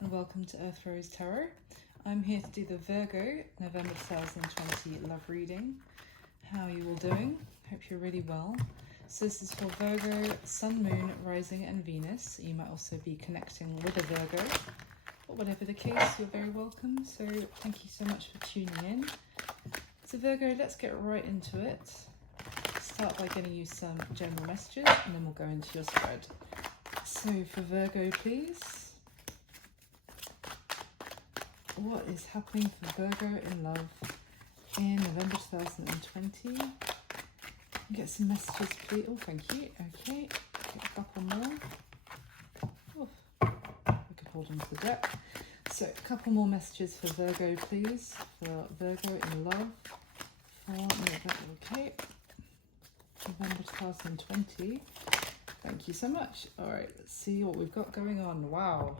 and welcome to Earth Rose Tarot. I'm here to do the Virgo November 2020 love reading. How are you all doing? Hope you're really well. So this is for Virgo, Sun, Moon, Rising and Venus. You might also be connecting with a Virgo, but whatever the case, you're very welcome. So thank you so much for tuning in. So Virgo, let's get right into it. Start by getting you some general messages and then we'll go into your spread. So for Virgo, please. What is happening for Virgo in love in November 2020? Get some messages, please. Oh, thank you. Okay, get a couple more. Oh, we could hold on to the deck. So a couple more messages for Virgo, please. For Virgo in love. Okay. November 2020. Thank you so much. All right, let's see what we've got going on. Wow.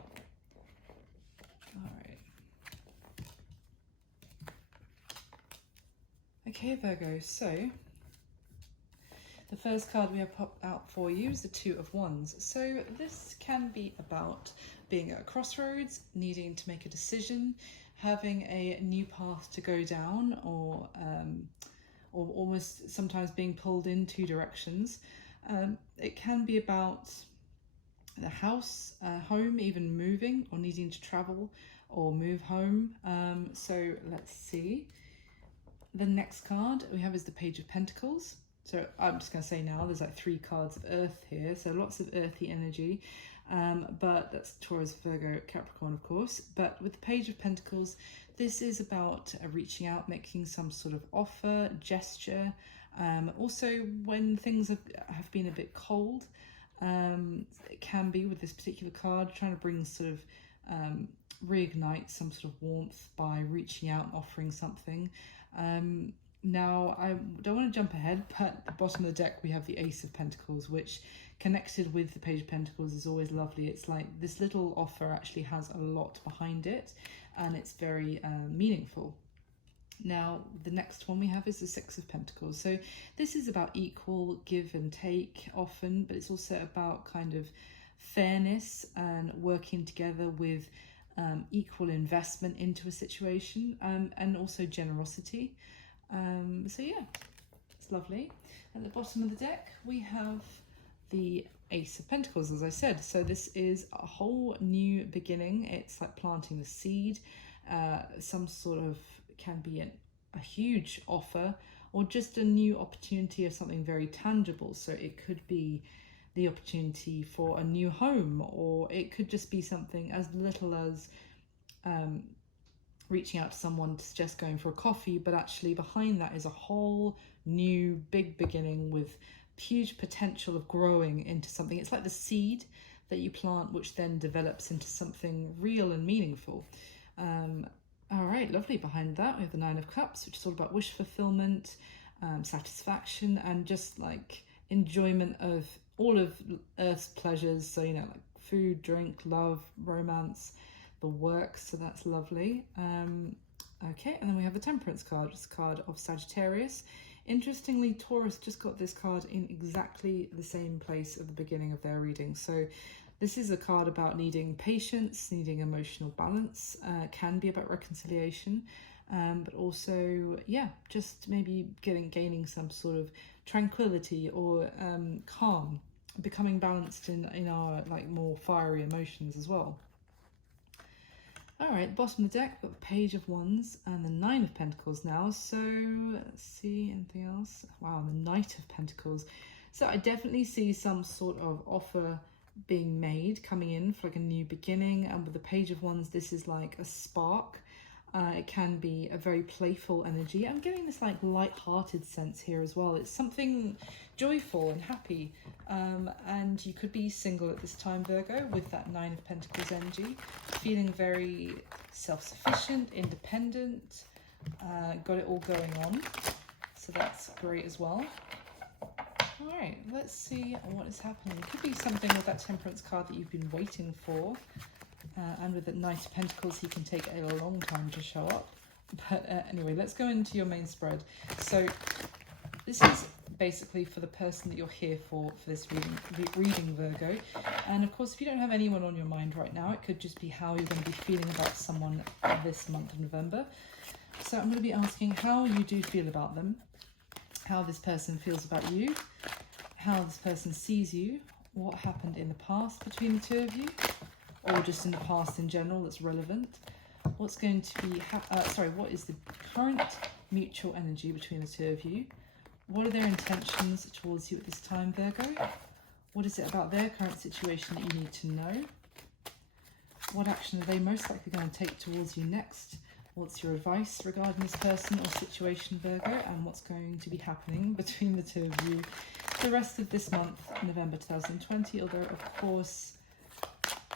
All right. Okay, Virgo, so the first card we have popped out for you is the Two of Wands. So this can be about being at a crossroads, needing to make a decision, having a new path to go down, or almost sometimes being pulled in two directions. It can be about the house, home, even moving or needing to travel or move home. So let's see. The next card we have is the Page of Pentacles. So I'm just going to say now there's like 3 cards of Earth here. So lots of earthy energy. But that's Taurus, Virgo, Capricorn, of course. But with the Page of Pentacles, this is about reaching out, making some sort of offer, gesture. Also, when things have been a bit cold, it can be with this particular card, trying to bring sort of reignite some sort of warmth by reaching out and offering something. Now, I don't want to jump ahead, but at the bottom of the deck we have the Ace of Pentacles, which connected with the Page of Pentacles is always lovely. It's like this little offer actually has a lot behind it and it's very meaningful. Now, the next one we have is the Six of Pentacles. So this is about equal give and take often, but it's also about kind of fairness and working together with equal investment into a situation, and also generosity. So yeah, it's lovely. At the bottom of the deck, we have the Ace of Pentacles, as I said. So this is a whole new beginning. It's like planting the seed, some sort of, can be a huge offer or just a new opportunity of something very tangible. So it could be the opportunity for a new home, or it could just be something as little as reaching out to someone to suggest going for a coffee, but actually behind that is a whole new big beginning with huge potential of growing into something. It's like the seed that you plant, which then develops into something real and meaningful. All right, lovely. Behind that, we have the Nine of Cups, which is all about wish fulfillment, satisfaction, and just like enjoyment of all of Earth's pleasures. So, you know, like food, drink, love, romance, the works. So that's lovely. Okay, and then we have the Temperance card, which is a card of Sagittarius. Interestingly, Taurus just got this card in exactly the same place at the beginning of their reading. So this is a card about needing patience, needing emotional balance, can be about reconciliation, but also, yeah, just maybe gaining some sort of tranquility or calm, becoming balanced in our like more fiery emotions as well. All right, bottom of the deck, we've got the Page of Wands and the Nine of Pentacles now. So let's see, anything else? Wow, the Knight of Pentacles. So I definitely see some sort of offer being made, coming in for like a new beginning. And with the Page of Wands, this is like a spark. It can be a very playful energy. I'm getting this like light-hearted sense here as well. It's something joyful and happy. And you could be single at this time, Virgo, with that Nine of Pentacles energy, feeling very self-sufficient, independent, got it all going on. So that's great as well. All right, let's see what is happening. It could be something with that Temperance card that you've been waiting for. And with the Knight of Pentacles, he can take a long time to show up. But anyway, let's go into your main spread. So this is basically for the person that you're here for this reading, Virgo. And of course, if you don't have anyone on your mind right now, it could just be how you're going to be feeling about someone this month of November. So I'm going to be asking how you do feel about them, how this person feels about you, how this person sees you, what happened in the past between the two of you, or just in the past in general that's relevant. What's going to be, what is the current mutual energy between the two of you? What are their intentions towards you at this time, Virgo? What is it about their current situation that you need to know? What action are they most likely going to take towards you next? What's your advice regarding this person or situation, Virgo? And what's going to be happening between the two of you the rest of this month, November 2020? Although, of course,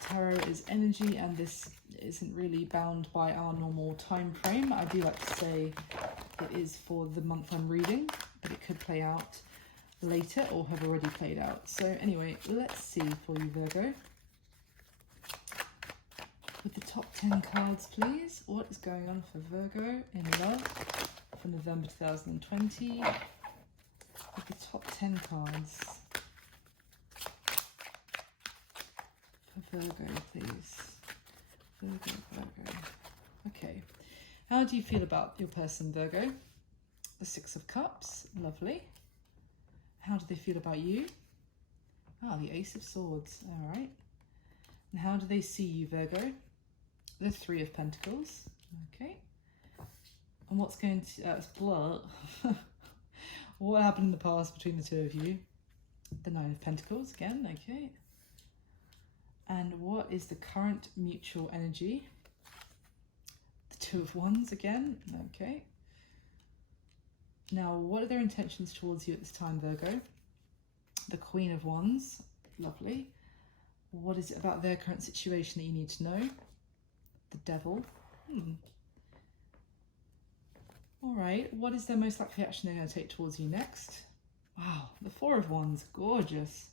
tarot is energy and this isn't really bound by our normal time frame. I do like to say it is for the month I'm reading, but it could play out later or have already played out. So anyway, let's see for you, Virgo. With the top 10 cards, please. What is going on for Virgo in love for November 2020? With the top 10 cards for Virgo, please. Virgo. Okay. How do you feel about your person, Virgo? The Six of Cups. Lovely. How do they feel about you? Ah, the Ace of Swords. All right. And how do they see you, Virgo? The Three of Pentacles. Okay. And what's going to... it's blur. What happened in the past between the two of you? The Nine of Pentacles again. Okay. And what is the current mutual energy? The Two of Wands again. Okay. Now, what are their intentions towards you at this time, Virgo? The Queen of Wands. Lovely. What is it about their current situation that you need to know? The Devil. All right. What is their most likely action they're going to take towards you next? Wow. The Four of Wands. Gorgeous.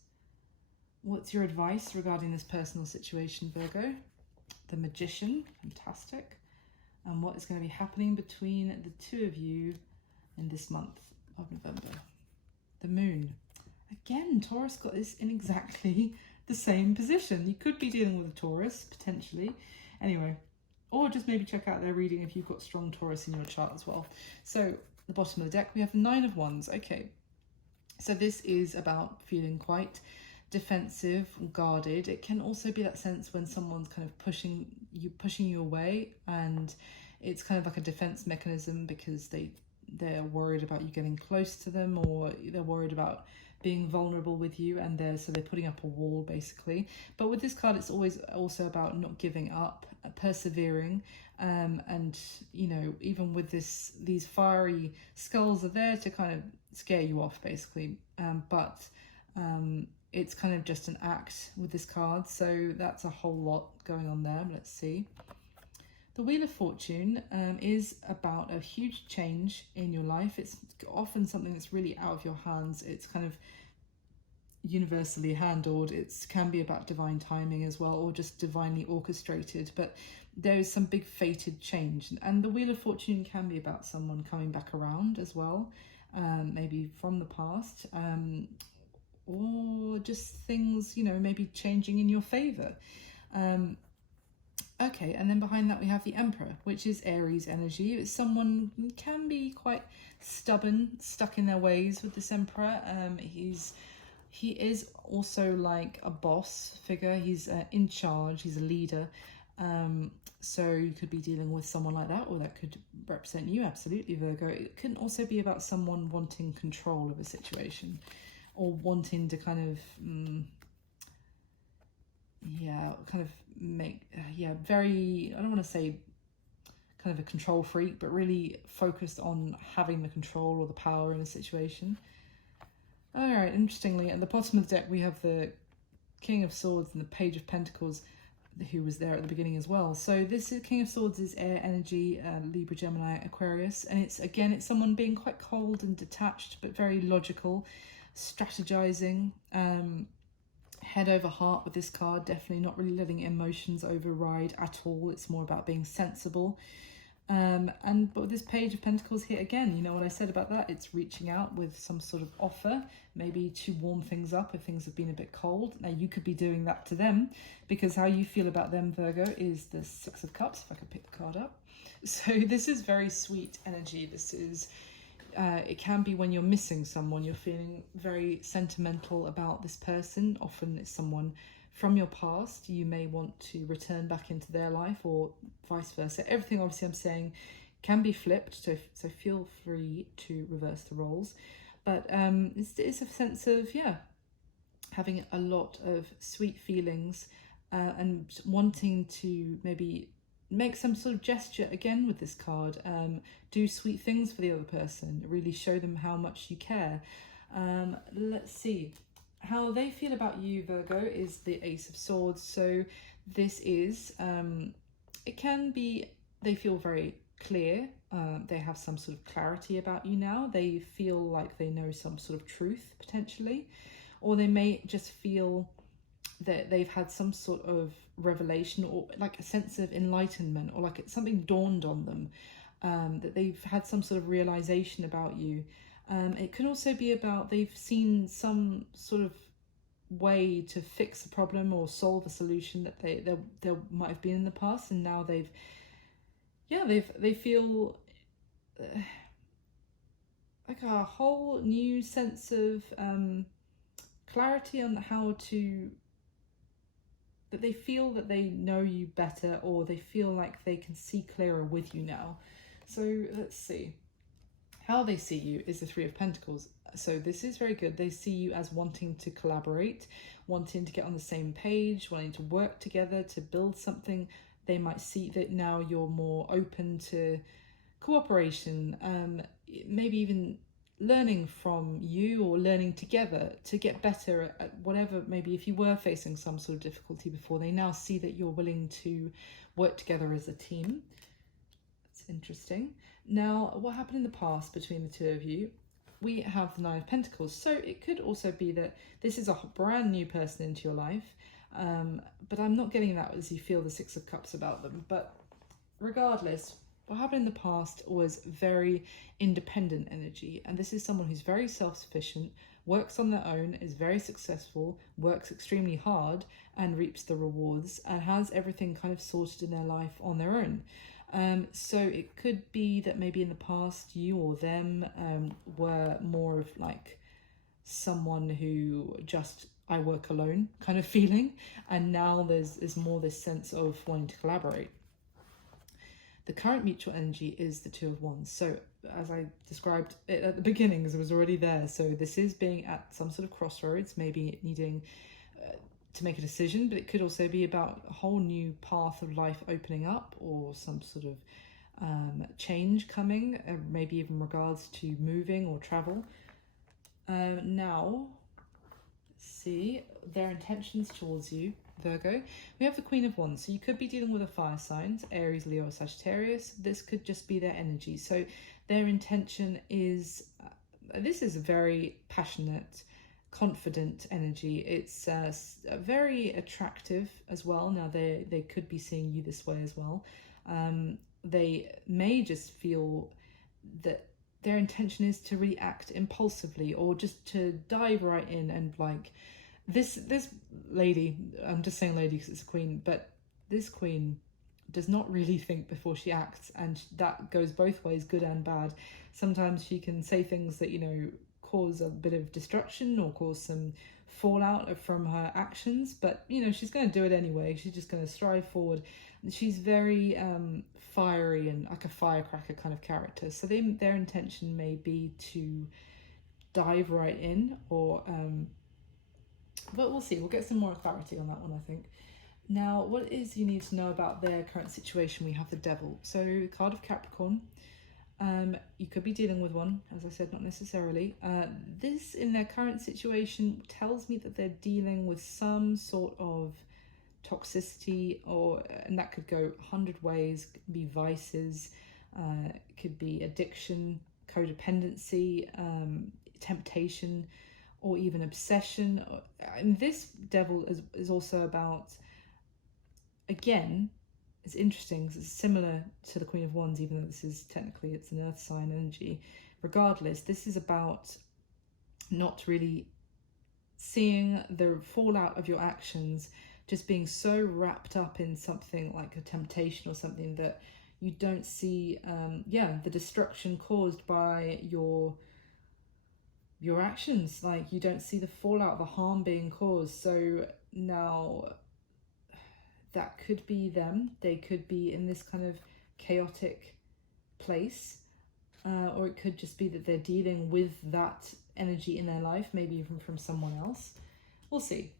What's your advice regarding this personal situation, Virgo? The Magician. Fantastic. And what is going to be happening between the two of you in this month of November? The Moon. Again, Taurus got this in exactly the same position. You could be dealing with a Taurus, potentially. Anyway, or just maybe check out their reading if you've got strong Taurus in your chart as well. So, the bottom of the deck, we have the Nine of Wands. Okay, so this is about feeling quite defensive, guarded. It can also be that sense when someone's kind of pushing you away, and it's kind of like a defense mechanism because they're worried about you getting close to them, or they're worried about being vulnerable with you, and they're putting up a wall basically. But with this card, it's always also about not giving up, persevering, and you know, even with these fiery skulls are there to kind of scare you off basically, but it's kind of just an act with this card, so that's a whole lot going on there. Let's see. The Wheel of Fortune is about a huge change in your life. It's often something that's really out of your hands. It's kind of universally handled. It can be about divine timing as well, or just divinely orchestrated. But there is some big fated change. And the Wheel of Fortune can be about someone coming back around as well, maybe from the past, or just things, you know, maybe changing in your favour. Okay, and then behind that we have the Emperor, which is Aries energy. It's someone who can be quite stubborn, stuck in their ways with this Emperor. He is also like a boss figure. He's in charge, he's a leader. So you could be dealing with someone like that, or that could represent you, absolutely, Virgo. It can also be about someone wanting control of a situation, or wanting to kind of... make very, I don't want to say kind of a control freak, but really focused on having the control or the power in a situation. All right, interestingly, at the bottom of the deck we have the King of Swords and the Page of Pentacles, who was there at the beginning as well. So this King of Swords is air energy, Libra, Gemini, Aquarius, and it's someone being quite cold and detached, but very logical, strategizing, head over heart with this card, definitely not really letting emotions override at all. It's more about being sensible. But with this Page of Pentacles here again, you know what I said about that? It's reaching out with some sort of offer, maybe to warm things up if things have been a bit cold. Now you could be doing that to them, because how you feel about them, Virgo, is the Six of Cups, if I could pick the card up. So this is very sweet energy. This is, it can be when you're missing someone, you're feeling very sentimental about this person. Often it's someone from your past. You may want to return back into their life, or vice versa. Everything obviously I'm saying can be flipped, so feel free to reverse the roles. But it's a sense of, yeah, having a lot of sweet feelings, and wanting to maybe make some sort of gesture again with this card. Do sweet things for the other person, really show them how much you care. Let's see. How they feel about you, Virgo, is the Ace of Swords. So this is, it can be, they feel very clear. They have some sort of clarity about you now. They feel like they know some sort of truth, potentially. Or they may just feel that they've had some sort of revelation, or like a sense of enlightenment, or like something dawned on them, that they've had some sort of realization about you. It can also be about they've seen some sort of way to fix a problem or solve a solution that there might have been in the past, and now they feel like a whole new sense of clarity on how to, that they feel that they know you better, or they feel like they can see clearer with you now. So let's see. How they see you is the Three of Pentacles. So this is very good. They see you as wanting to collaborate, wanting to get on the same page, wanting to work together to build something. They might see that now you're more open to cooperation, maybe even learning from you, or learning together to get better at whatever. Maybe if you were facing some sort of difficulty before, they now see that you're willing to work together as a team. That's interesting. Now, what happened in the past between the two of you? We have the Nine of Pentacles. So it could also be that this is a brand new person into your life. But I'm not getting that as you feel the Six of Cups about them. But regardless, what happened in the past was very independent energy. And this is someone who's very self-sufficient, works on their own, is very successful, works extremely hard, and reaps the rewards, and has everything kind of sorted in their life on their own. So it could be that maybe in the past you or them were more of like someone who just, I work alone kind of feeling, and now there's more this sense of wanting to collaborate. The current mutual energy is the Two of Wands. So as I described it at the beginning, it was already there. So this is being at some sort of crossroads, maybe needing to make a decision, but it could also be about a whole new path of life opening up, or some sort of change coming, maybe even regards to moving or travel. Now, let's see their intentions towards you, Virgo. We have the Queen of Wands, so you could be dealing with a fire sign, Aries, Leo, or Sagittarius. This could just be their energy. So their intention is, this is a very passionate, confident energy. It's very attractive as well. Now they could be seeing you this way as well. They may just feel that their intention is to react impulsively, or just to dive right in, and like this lady, I'm just saying lady because it's a queen, but this queen does not really think before she acts, and that goes both ways, good and bad. Sometimes she can say things that, you know, cause a bit of destruction or cause some fallout from her actions, but you know, she's going to do it anyway. She's just going to strive forward. She's very fiery and like a firecracker kind of character, so their intention may be to dive right in, or but we'll see. We'll get some more clarity on that one, I think. Now, what is you need to know about their current situation? We have the Devil. So card of Capricorn. You could be dealing with one, as I said, not necessarily. This, in their current situation, tells me that they're dealing with some sort of toxicity, and that could go 100 ways. It could be vices, it could be addiction, codependency, temptation, or even obsession. And this Devil is also about, again, it's interesting because it's similar to the Queen of Wands, even though this is technically, it's an earth sign energy. Regardless, this is about not really seeing the fallout of your actions, just being so wrapped up in something like a temptation or something that you don't see the destruction caused by your actions. Like, you don't see the fallout, the harm being caused. So now that could be them. They could be in this kind of chaotic place, or it could just be that they're dealing with that energy in their life, maybe even from someone else. We'll see.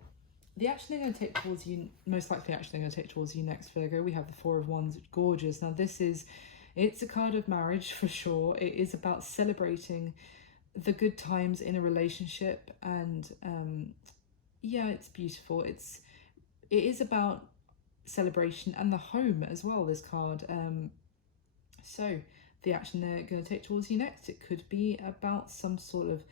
The action they're going to take towards you, most likely action they're going to take towards you next, Virgo, we have the Four of Wands. Gorgeous. Now it's a card of marriage for sure. It is about celebrating the good times in a relationship, and it's beautiful. It is about celebration and the home as well, this card. So the action they're going to take towards you next, it could be about some sort of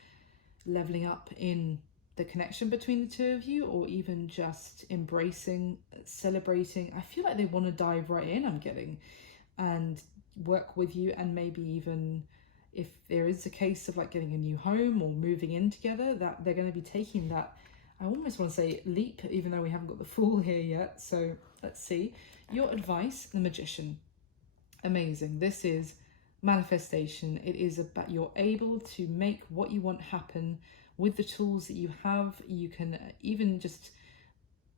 leveling up in the connection between the two of you, or even just embracing, celebrating. I feel like they want to dive right in, I'm getting, and work with you, and maybe even if there is a case of like getting a new home or moving in together, that they're going to be taking that, I almost want to say leap, even though we haven't got the Fool here yet. So let's see. Your advice, the Magician. Amazing. This is manifestation. It is about, you're able to make what you want happen with the tools that you have. You can even just,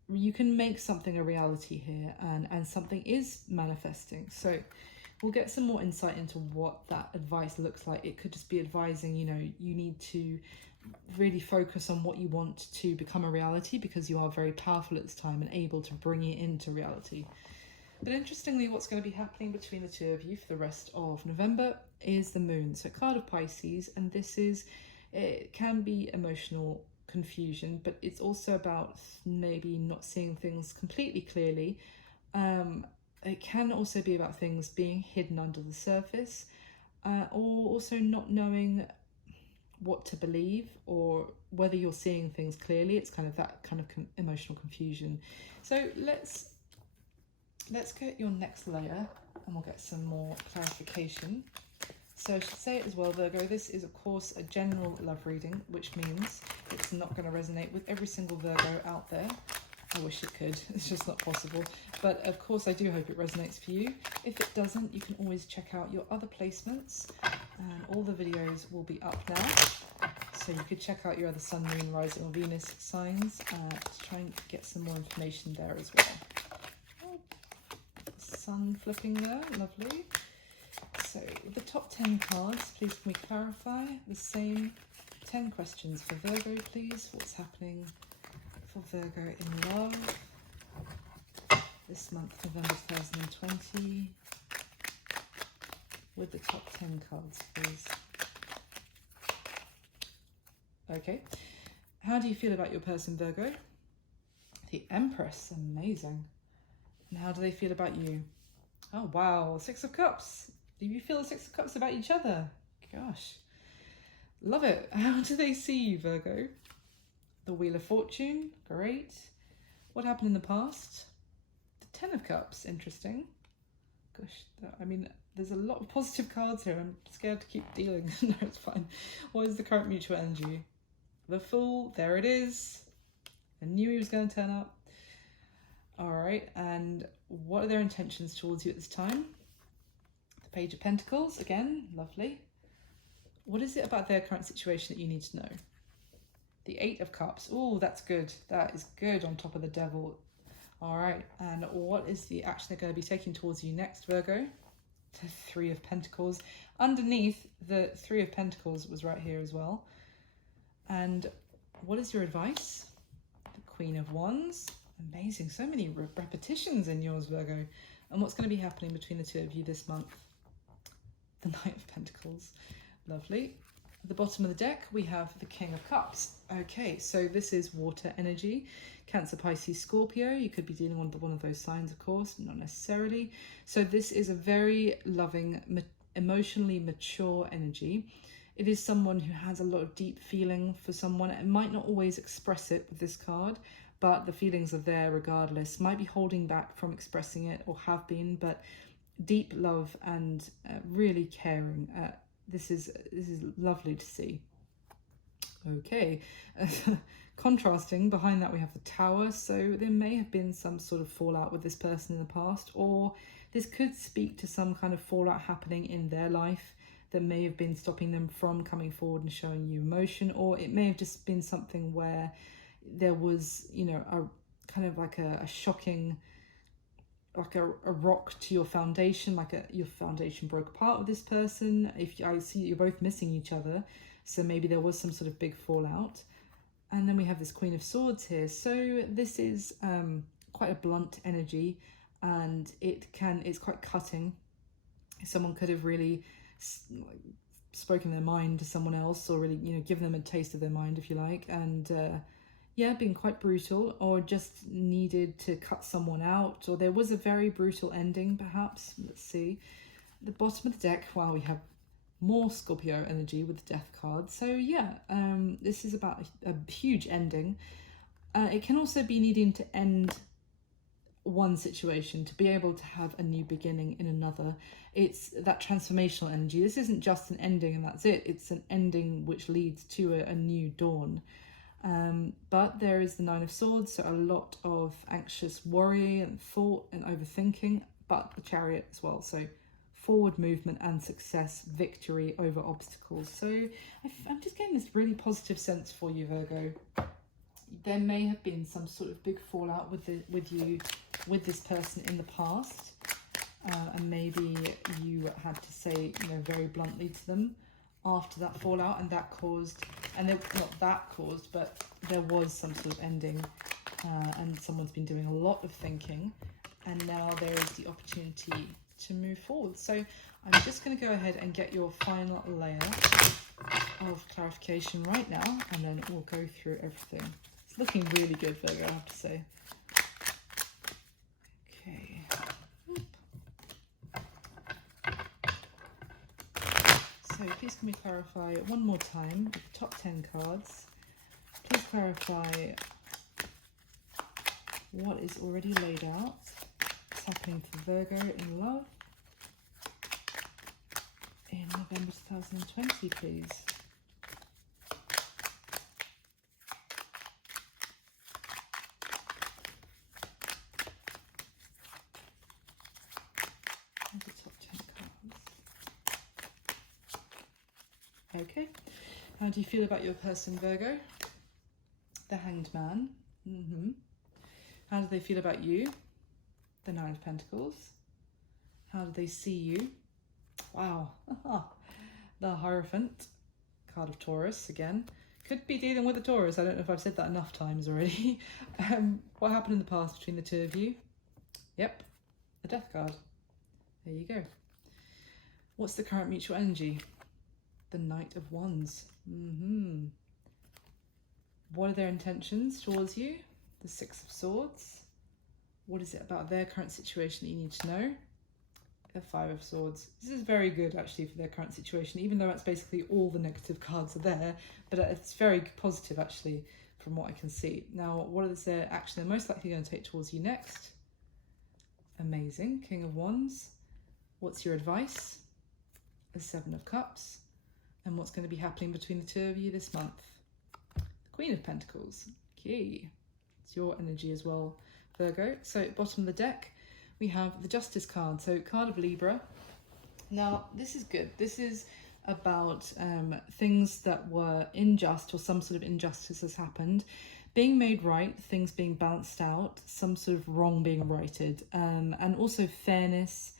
you can make something a reality here, and something is manifesting. So we'll get some more insight into what that advice looks like. It could just be advising, you know, you need to really focus on what you want to become a reality, because you are very powerful at this time and able to bring it into reality. But interestingly, what's going to be happening between the two of you for the rest of November is the Moon. So card of Pisces, and this is, it can be emotional confusion, but it's also about maybe not seeing things completely clearly. It can also be about things being hidden under the surface, or also not knowing what to believe or whether you're seeing things clearly. It's kind of that kind of emotional confusion. So let's get your next layer and we'll get some more clarification. So I should say as well, Virgo, this is of course a general love reading, which means it's not going to resonate with every single Virgo out there. I wish it could, it's just not possible. But of course I do hope it resonates for you. If it doesn't, you can always check out your other placements, and all the videos will be up now. So you could check out your other Sun, Moon, Rising or Venus signs to try and get some more information there as well. Oh, sun flipping there, lovely. So the top 10 cards, please can we clarify the same 10 questions for Virgo, please? What's happening for Virgo in love this month, November 2020, with the top 10 cards, please. Okay, how do you feel about your person, Virgo? The Empress, amazing. And how do they feel about you? Oh wow, Six of Cups. Do you feel the Six of Cups about each other? Gosh, love it. How do they see you, Virgo? The Wheel of Fortune, great. What happened in the past? The Ten of Cups, interesting. Gosh, I mean, there's a lot of positive cards here. I'm scared to keep dealing. No, it's fine. What is the current mutual energy? The Fool, there it is. I knew he was going to turn up. All right, and what are their intentions towards you at this time? The Page of Pentacles, again, lovely. What is it about their current situation that you need to know? The Eight of Cups, oh, that's good. That is good, on top of the Devil. All right, and what is the action they're going to be taking towards you next, Virgo? The Three of Pentacles. Underneath, the Three of Pentacles was right here as well. And what is your advice? The Queen of Wands. Amazing, so many repetitions in yours, Virgo. And what's going to be happening between the two of you this month? The Knight of Pentacles. Lovely. At the bottom of the deck, we have the King of Cups. Okay, so this is water energy. Cancer, Pisces, Scorpio. You could be dealing with one of those signs, of course, but not necessarily. So this is a very loving, emotionally mature energy. It is someone who has a lot of deep feeling for someone. It might not always express it with this card, but the feelings are there regardless. Might be holding back from expressing it, or have been, but deep love and really caring. This is lovely to see. Okay. Contrasting, behind that we have the Tower, so there may have been some sort of fallout with this person in the past, or this could speak to some kind of fallout happening in their life that may have been stopping them from coming forward and showing you emotion, or it may have just been something where there was, you know, a kind of like a shocking, like a rock to your foundation, like your foundation broke apart with this person. I see you're both missing each other, so maybe there was some sort of big fallout. And then we have this Queen of Swords here. So this is quite a blunt energy, and it's quite cutting. Someone could have really spoken their mind to someone else, or really, you know, given them a taste of their mind, if you like, and yeah, being quite brutal, or just needed to cut someone out, or there was a very brutal ending, perhaps. Let's see. The bottom of the deck, wow, we have more Scorpio energy with the Death card. So yeah, this is about a huge ending. It can also be needing to end one situation to be able to have a new beginning in another. It's that transformational energy. This isn't just an ending and that's it. It's an ending which leads to a new dawn. But there is the Nine of Swords, so a lot of anxious worry and thought and overthinking, but the Chariot as well. So forward movement and success, victory over obstacles. So I'm just getting this really positive sense for you, Virgo. There may have been some sort of big fallout with this person in the past, and maybe you had to say, you know, very bluntly to them after that fallout, and that caused, and not that caused, but there was some sort of ending, and someone's been doing a lot of thinking, and now there is the opportunity to move forward. So I'm just going to go ahead and get your final layer of clarification right now, and then we'll go through everything. It's looking really good, Virgo, I have to say. Okay. So please can we clarify one more time with the top 10 cards. Please clarify what is already laid out. What's happening for Virgo in love in November 2020, please. And the top 10 cards. Okay. How do you feel about your person, Virgo? The Hanged Man. How do they feel about you? The Nine of Pentacles. How do they see you? Wow. The Hierophant. Card of Taurus again. Could be dealing with a Taurus. I don't know if I've said that enough times already. What happened in the past between the two of you? Yep. The Death card. There you go. What's the current mutual energy? The Knight of Wands. What are their intentions towards you? The Six of Swords. What is it about their current situation that you need to know? The Five of Swords. This is very good actually for their current situation, even though it's basically all the negative cards are there, but it's very positive actually from what I can see. Now, what is their action they're most likely going to take towards you next? Amazing. King of Wands. What's your advice? The Seven of Cups. And what's going to be happening between the two of you this month? The Queen of Pentacles. Key. It's your energy as well, Virgo. So bottom of the deck, we have the Justice card. So card of Libra. Now, this is good. This is about things that were unjust, or some sort of injustice has happened, being made right, things being balanced out, some sort of wrong being righted, and also fairness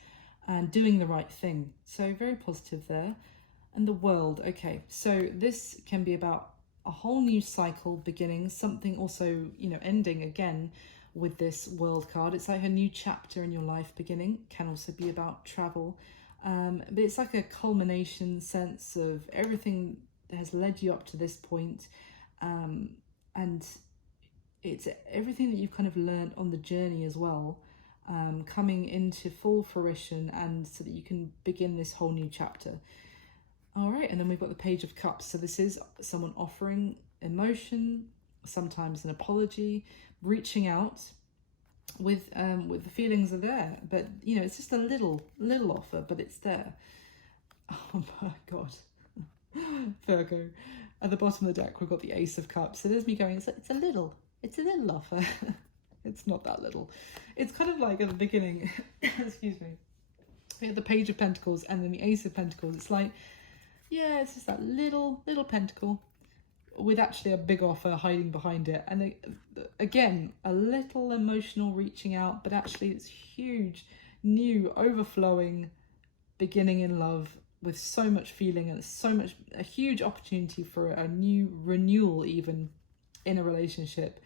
and doing the right thing. So very positive there. And the World. Okay, so this can be about a whole new cycle beginning, something also, you know, ending again with this World card. It's like a new chapter in your life beginning. Can also be about travel, but it's like a culmination sense of everything that has led you up to this point, and it's everything that you've kind of learned on the journey as well, coming into full fruition, and so that you can begin this whole new chapter. All right, and then we've got the Page of Cups. So this is someone offering emotion, sometimes an apology, reaching out with the feelings are there, but you know, it's just a little offer, but it's there. Oh my God. Virgo, at the bottom of the deck we've got the Ace of Cups, so there's me going, it's a little offer. It's not that little. It's kind of like at the beginning excuse me, we have the Page of Pentacles and then the Ace of Pentacles. It's like, yeah, it's just that little pentacle with actually a big offer hiding behind it, and again a little emotional reaching out, but actually it's huge, new, overflowing beginning in love with so much feeling, and so much, a huge opportunity for a new renewal even in a relationship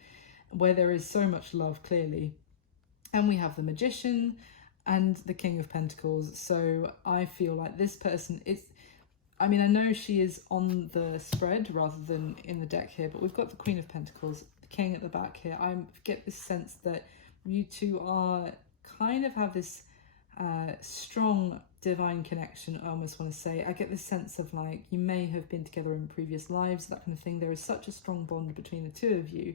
where there is so much love, clearly. And we have the Magician and the King of Pentacles. So I feel like this person is, I mean, I know she is on the spread rather than in the deck here, but we've got the Queen of Pentacles, the King at the back here. I get this sense that you two are kind of have this strong divine connection, I almost want to say. I get this sense of like you may have been together in previous lives, that kind of thing. There is such a strong bond between the two of you.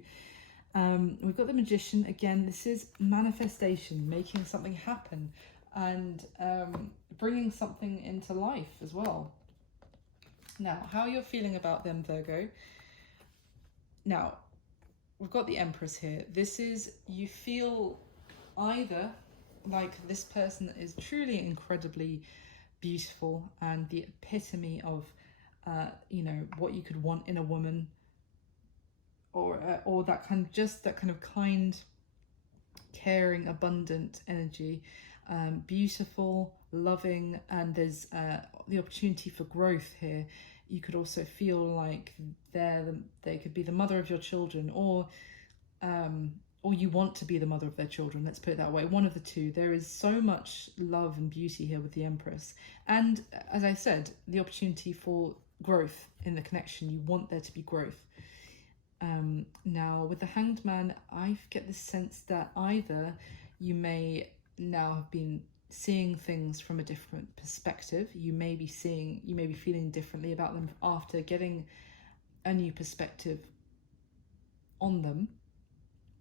We've got the Magician. Again, this is manifestation, making something happen, and bringing something into life as well. Now, how you're feeling about them, Virgo. Now, we've got the Empress here. This is, you feel either like this person is truly incredibly beautiful and the epitome of, you know, what you could want in a woman, or that kind of, just that kind of kind, caring, abundant energy, beautiful, loving, and there's the opportunity for growth here. You could also feel like they could be the mother of your children, or you want to be the mother of their children, let's put it that way. One of the two. There is so much love and beauty here with the Empress. And as I said, the opportunity for growth in the connection. You want there to be growth. Now, with the Hanged Man, I get this sense that either you may now have been seeing things from a different perspective. You may be feeling differently about them after getting a new perspective on them.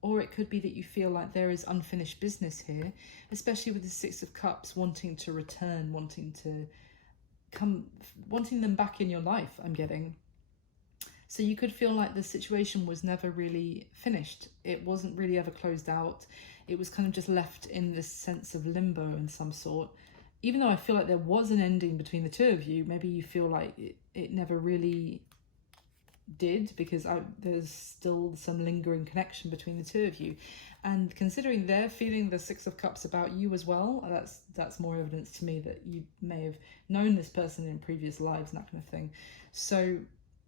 Or it could be that you feel like there is unfinished business here, especially with the Six of Cups, wanting to return, wanting them back in your life, I'm getting. So you could feel like the situation was never really finished. It wasn't really ever closed out. It was kind of just left in this sense of limbo in some sort. Even though I feel like there was an ending between the two of you, maybe you feel like it never really did, because there's still some lingering connection between the two of you. And considering they're feeling the Six of Cups about you as well, that's more evidence to me that you may have known this person in previous lives and that kind of thing. So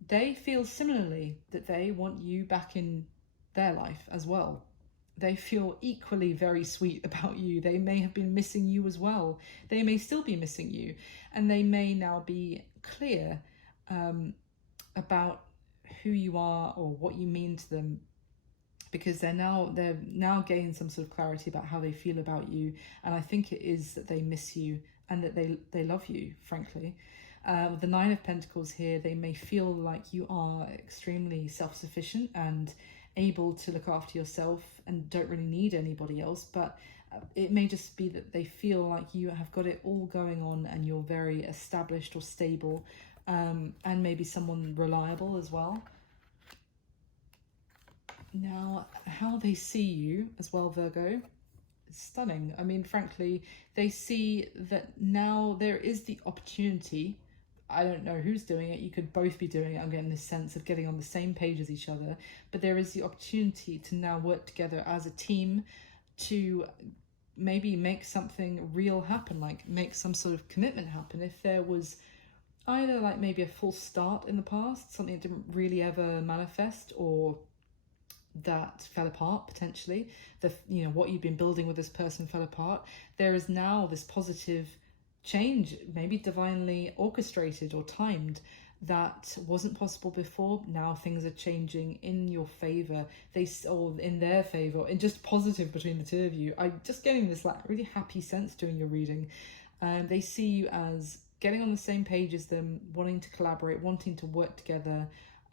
they feel similarly that they want you back in their life as well. They feel equally very sweet about you. They may have been missing you as well. They may still be missing you, and they may now be clear about who you are or what you mean to them, because they're now gaining some sort of clarity about how they feel about you. And I think it is that they miss you and that they love you, frankly. With the Nine of Pentacles here, they may feel like you are extremely self-sufficient and able to look after yourself and don't really need anybody else, but it may just be that they feel like you have got it all going on and you're very established or stable, and maybe someone reliable as well. Now, how they see you as well, Virgo, is stunning. I mean, frankly, they see that now there is the opportunity. I don't know who's doing it. You could both be doing it. I'm getting this sense of getting on the same page as each other. But there is the opportunity to now work together as a team to maybe make something real happen, like make some sort of commitment happen. If there was either like maybe a false start in the past, something that didn't really ever manifest, or that fell apart potentially, what you've been building with this person fell apart, there is now this positive change, maybe divinely orchestrated or timed, that wasn't possible before. Now things are changing in your favor, or in their favor, and just positive between the two of you. I'm just getting this like really happy sense during your reading. They see you as getting on the same page as them, wanting to collaborate, wanting to work together,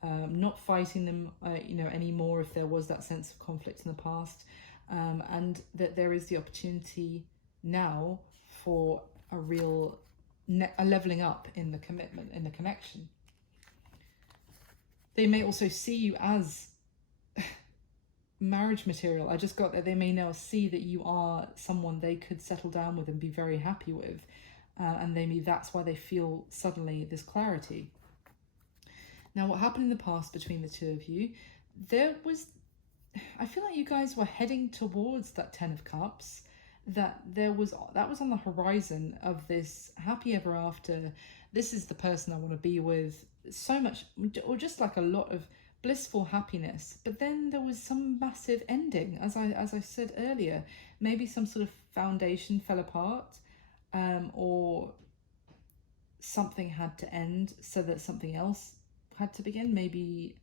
not fighting them, anymore if there was that sense of conflict in the past, and that there is the opportunity now for a real a leveling up in the commitment, in the connection. They may also see you as marriage material. I just got that they may now see that you are someone they could settle down with and be very happy with, and that's why they feel suddenly this clarity. Now, what happened in the past between the two of you, I feel like you guys were heading towards that 10 of Cups, that was on the horizon of this happy ever after. This is the person I want to be with, so much, or just like a lot of blissful happiness. But then there was some massive ending, as I said earlier. Maybe some sort of foundation fell apart, or something had to end so that something else had to begin. Maybe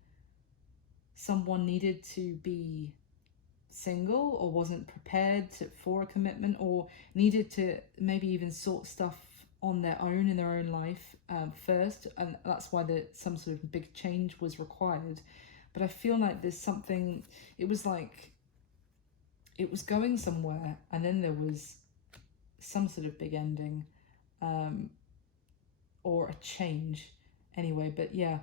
someone needed to be single, or wasn't prepared for a commitment, or needed to maybe even sort stuff on their own in their own life first, and that's why some sort of big change was required. But I feel like there's something, it was like it was going somewhere, and then there was some sort of big ending, or a change anyway. But yeah,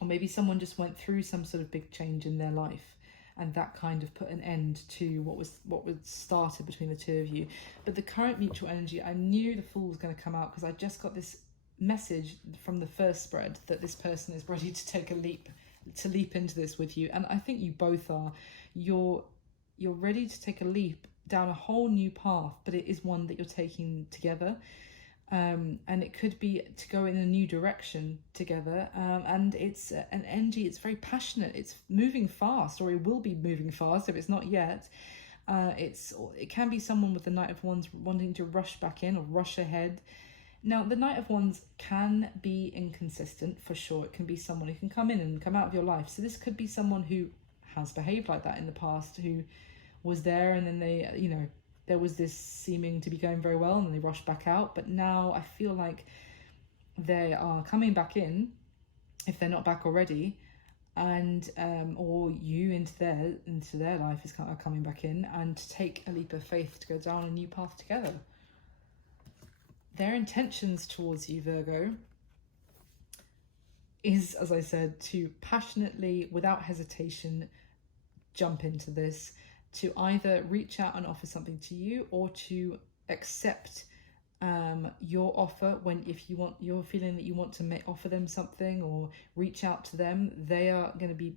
or maybe someone just went through some sort of big change in their life, and that kind of put an end to what was started between the two of you. But the current mutual energy, I knew the Fool was going to come out, because I just got this message from the first spread that this person is ready to take a leap into this with you. And I think you both are. You're ready to take a leap down a whole new path, but it is one that you're taking together. And it could be to go in a new direction together, and it's an energy, it's very passionate, it's moving fast, or it will be moving fast if it's not yet. It can be someone with the Knight of Wands wanting to rush back in or rush ahead. Now, the Knight of Wands can be inconsistent, for sure. It can be someone who can come in and come out of your life. So this could be someone who has behaved like that in the past, who was there, and then they, there was this seeming to be going very well, and they rushed back out. But now I feel like they are coming back in, if they're not back already, and or you into their life is kind of coming back in, and to take a leap of faith to go down a new path together. Their intentions towards you, Virgo, is, as I said, to passionately, without hesitation, jump into this, to either reach out and offer something to you, or to accept your offer if you're feeling that you want to offer them something or reach out to them. They are going to be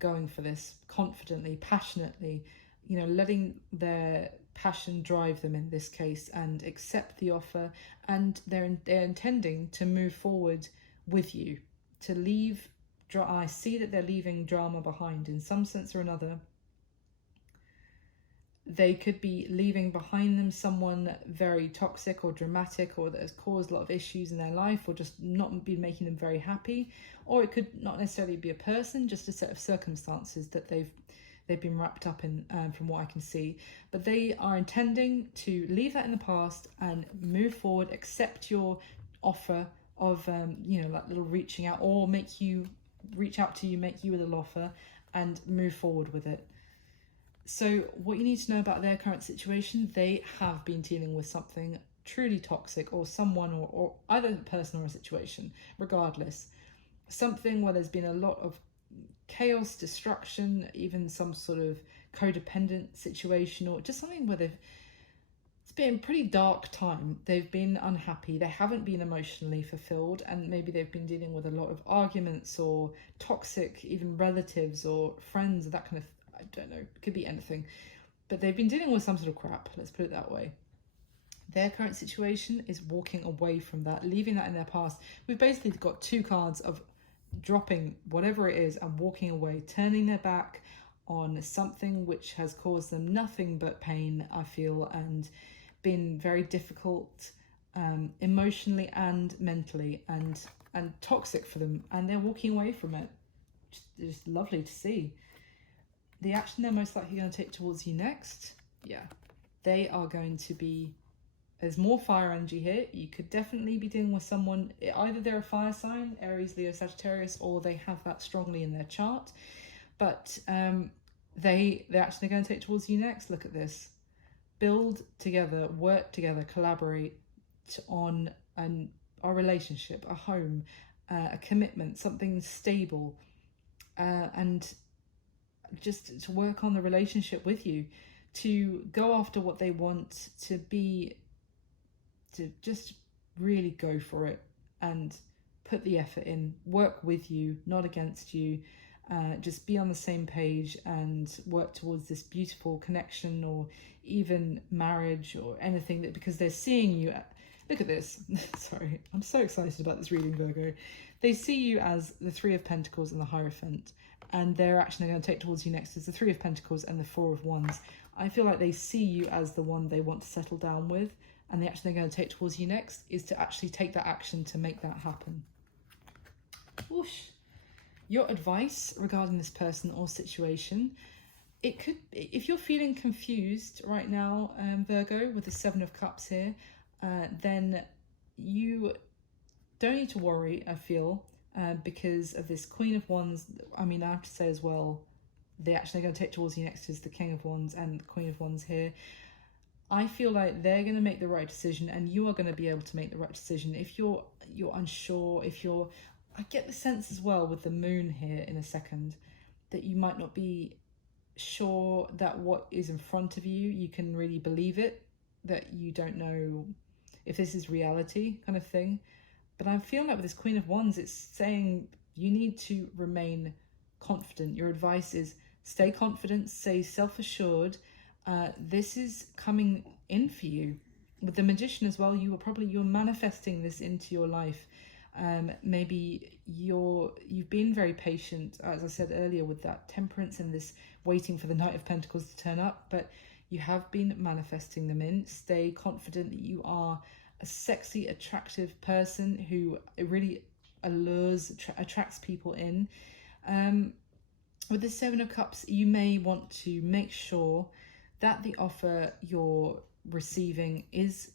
going for this confidently, passionately, letting their passion drive them in this case, and accept the offer. And they're intending to move forward with you, to leave. I see that they're leaving drama behind in some sense or another. They could be leaving behind them someone very toxic or dramatic, or that has caused a lot of issues in their life, or just not been making them very happy. Or it could not necessarily be a person, just a set of circumstances that they've been wrapped up in, from what I can see. But they are intending to leave that in the past and move forward, accept your offer of, that little reaching out, or make you reach out to you, make you a little offer, and move forward with it. So what you need to know about their current situation, they have been dealing with something truly toxic, or someone, or either a person or a situation, regardless. Something where there's been a lot of chaos, destruction, even some sort of codependent situation, or just something where it's been a pretty dark time. They've been unhappy, they haven't been emotionally fulfilled, and maybe they've been dealing with a lot of arguments, or toxic, even relatives or friends, that kind of, I don't know, it could be anything. But they've been dealing with some sort of crap, let's put it that way. Their current situation is walking away from that, leaving that in their past. We've basically got two cards of dropping whatever it is and walking away, turning their back on something which has caused them nothing but pain, I feel, and been very difficult emotionally and mentally, and toxic for them, and they're walking away from it. Just lovely to see. The action they're most likely going to take towards you next, they are going to be There's more fire energy here. You could definitely be dealing with someone, either they're a fire sign, Aries, Leo, Sagittarius, or they have that strongly in their chart. But they're actually going to take towards you next. Look at this. Build together, work together, collaborate on a relationship, a home, a commitment, something stable, and just to work on the relationship with you, to go after what they want, to just really go for it and put the effort in, work with you, not against you. Just be on the same page and work towards this beautiful connection, or even marriage, or anything, that because they're seeing you. Look at this. Sorry, I'm so excited about this reading, Virgo. They see you as the Three of Pentacles and the Hierophant, and they're actually going to take towards you next as the Three of Pentacles and the Four of Wands. I feel like they see you as the one they want to settle down with, and they actually going to take towards you next is to actually take that action to make that happen. Whoosh. Your advice regarding this person or situation, it could, if you're feeling confused right now, Virgo, with the Seven of Cups here, then you don't need to worry, I feel, because of this Queen of Wands. I mean, I have to say as well, they're actually going to take towards you next is the King of Wands and the Queen of Wands here. I feel like they're going to make the right decision, and you are going to be able to make the right decision. If you're unsure, I get the sense as well with the moon here in a second that you might not be sure that what is in front of you, you can really believe it, that you don't know if this is reality kind of thing. But I'm feeling like with this Queen of Wands, it's saying you need to remain confident. Your advice is stay confident, stay self-assured. This is coming in for you. With the Magician as well, you're manifesting this into your life. Maybe you've been very patient, as I said earlier, with that Temperance and this waiting for the Knight of Pentacles to turn up, but you have been manifesting them in. Stay confident that you are a sexy, attractive person who really attracts people in. With the Seven of Cups, you may want to make sure that the offer you're receiving is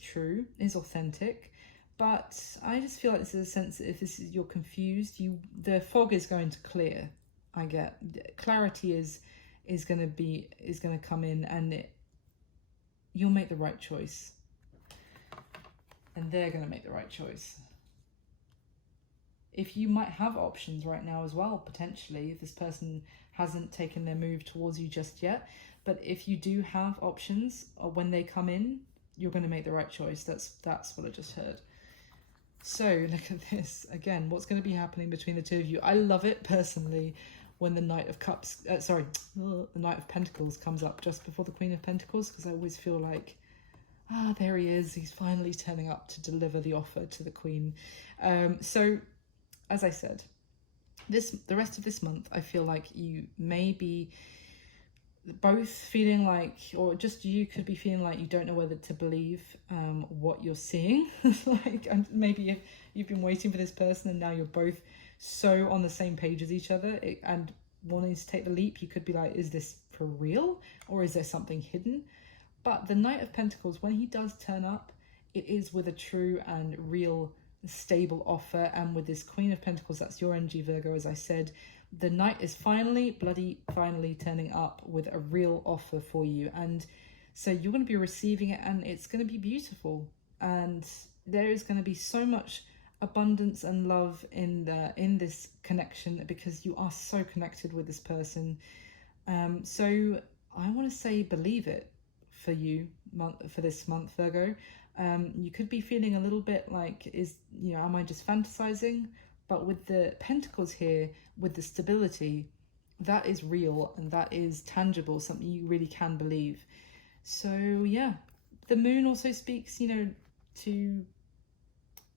true, is authentic. But I just feel like this is a sense that if you're confused, the fog is going to clear. I get clarity is going to come in, and you'll make the right choice, and they're going to make the right choice. If you might have options right now as well, potentially, if this person hasn't taken their move towards you just yet, but if you do have options, or when they come in, you're going to make the right choice. That's what I just heard. So look at this again. What's going to be happening between the two of you? I love it personally when the Knight of Cups, the Knight of Pentacles comes up just before the Queen of Pentacles, because I always feel like, there he is. He's finally turning up to deliver the offer to the Queen. So, as I said, the rest of this month, I feel like you may be both feeling like, or just you could be feeling like you don't know whether to believe what you're seeing. Like, and maybe you've been waiting for this person and now you're both so on the same page as each other, and wanting to take the leap. You could be like, is this for real, or is there something hidden? But the Knight of Pentacles, when he does turn up, it is with a true and real stable offer. And with this Queen of Pentacles, that's your energy, Virgo, as I said, the Knight is finally turning up with a real offer for you. And so you're going to be receiving it, and it's going to be beautiful. And there is going to be so much abundance and love in this connection, because you are so connected with this person. So I want to say believe it for you for this month, Virgo. You could be feeling a little bit like, am I just fantasizing? But with the Pentacles here, with the stability, that is real and that is tangible, something you really can believe. So yeah, the moon also speaks, to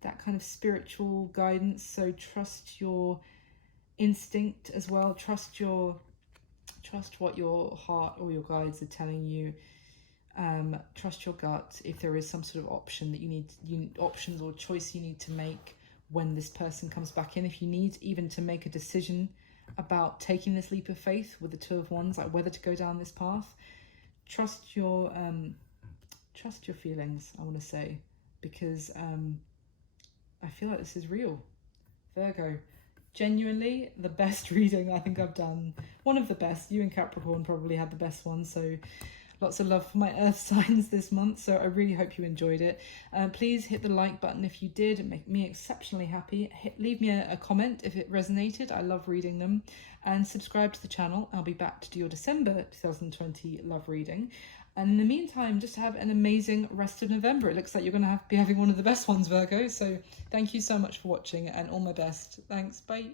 that kind of spiritual guidance. So trust your instinct as well. Trust what your heart or your guides are telling you. Trust your gut. If there is some sort of option that options or choice you need to make when this person comes back in, if you need even to make a decision about taking this leap of faith with the Two of Wands, like whether to go down this path, trust your trust your feelings, I want to say, because I feel like this is real. Virgo, genuinely the best reading I think I've done. One of the best. You and Capricorn probably had the best one, so lots of love for my earth signs this month, so I really hope you enjoyed it. Please hit the like button if you did. It make me exceptionally happy. Leave me a comment if it resonated. I love reading them. And subscribe to the channel. I'll be back to do your December 2020 love reading. And in the meantime, just have an amazing rest of November. It looks like you're going to be having one of the best ones, Virgo. So thank you so much for watching, and all my best. Thanks. Bye.